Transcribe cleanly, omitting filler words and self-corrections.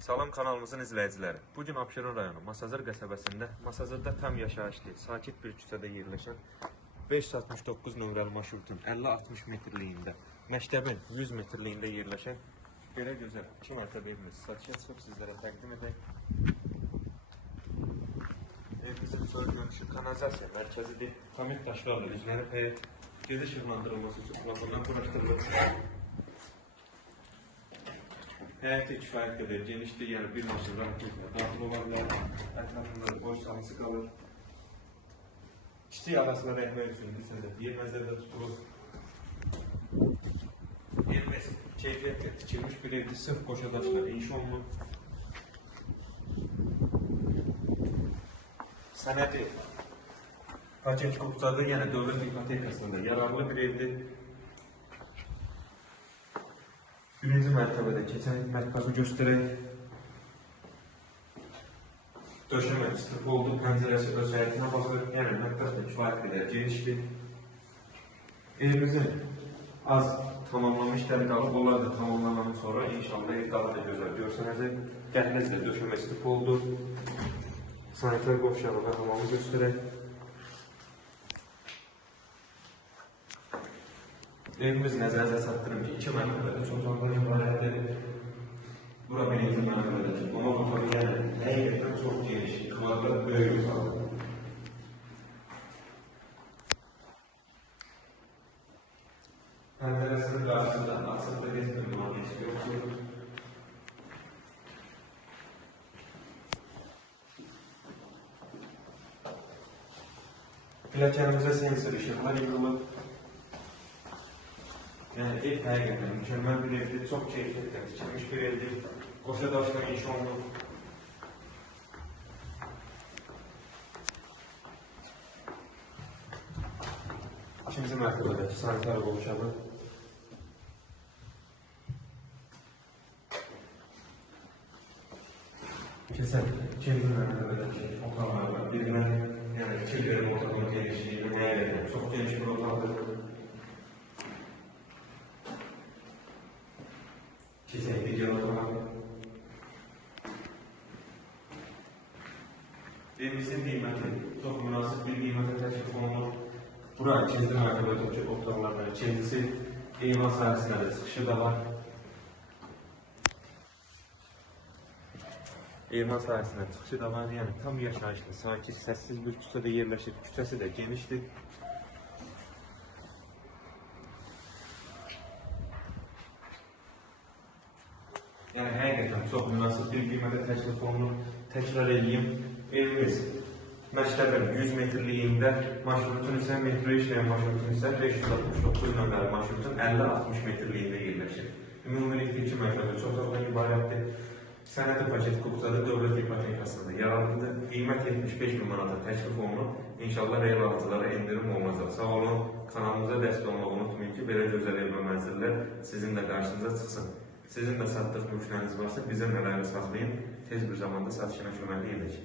Salam kanalımızın izləyiciləri. Bugün Abşeron rayonu Masazır qəsəbəsində, Masazırda tam yaşayışlı, sakit bir küçədə yerləşən 569 nömrəli marşrutun 50-60 metrliyində, məktəbin 100 metrliyində yerləşən belə gözəl 2 mərtəbə evimiz satışa çıxıb sizlərə təqdim edək. Evimizin çöl görünüşü kanalizasiya mərkəzidir. Kamil daşlarla üzlənib həyət, gezi işıqlandırılması üçün plafondan quraşdırılır. Həyətə kifayət qədər genişdir, yəni bir maşın rahatlıqla daxil ola bilər, ətrafında boş sahəsi qalır. Kiçik arasına rəhmək üçün bir nəzərdə tutulur. Evimiz keyfiyyətlə tikilmiş bir evdir, sırf qoşa daşla inşa olunur. Sənədi paket qupçadır, yəni dövlət ipotekasında yararlı bir evdir. Birinci mərtəbədə keçən mətbəxi göstərək. Döşəmə istif oldu, pəncərəsi öz həyətinə baxır, yəni mətbəx də kifayət qədər genişdir. Evimizin az tamamlamışlar qalıb, onlar da tamamlanan sonra inşallah ev daha da gözəl görsənəcək. Dəhliz də döşəmə istif oldu. Sanitar qovşağı və hamamı göstərək. Evimiz nəzərinizə çatdırım ki, 2 mərtəbədə çoxdan ibarətdir. Bura birinci mərtəbədədir. Amma bu tabi yəni həqiqətən çox geniş, kvadrat böyük qalır. Pəncərəsinin qarşısında açıqda heç bir mühafizə yoxdur. Pilləkənimizə sensor işıqlar yıxılıb. Yəni ev həqiqətən mükəmməl bir evdir, çox keyfiyyətlə tikilmiş bir evdir. Qoşa daşla inşa olunur. İkinci mərtəbədəki sanitar qovşağı. Keçək, ikinci mərtəbədəki otaqlarla birinə, yəni fikir verim otağın genişliyi, həqiqətən çox geniş bir otaqdır. Keçək digər otağa. Evimizin qiyməti çox münasib bir qiymətə təklif olunur. Bura ikinci mərtəbədəki otaqlardan ikincisi, eyvan sahəsinə də çıxışı da var. Eyvan sahəsinə çıxışı da var, yəni tam yaşayışlı, sakit, səssiz bir küçədə yerləşir. Küçəsi də genişdir. Yəni həqiqətən çox münasib bir qiymətə təklif olunur. Təkrar edeyim, evimiz məktəbin 100 metrliyində, marşrutun isə metro işləyən marşrutun isə 569 nömrəli marşrutun 50-60 metrliyində yerləşir. Ümumilikdə 2 mərtəbə çox azdan ibarətdir. Sənədi paket qupçadır, dövlət ipotekasında yararlıdır. Qiymət 75 min manata təklif olunur. İnşallah real alıcılara endirim olunacaq. Sağ olun, kanalımıza dəstək olmağı unutmayın ki, belə gözəl ev və mənzillər sizin də qarşınıza çıxsın. Sizin də satdıq mülkləriniz varsa bizə əlaqə saxlayın, tez bir zamanda satışına köməklik edəcək.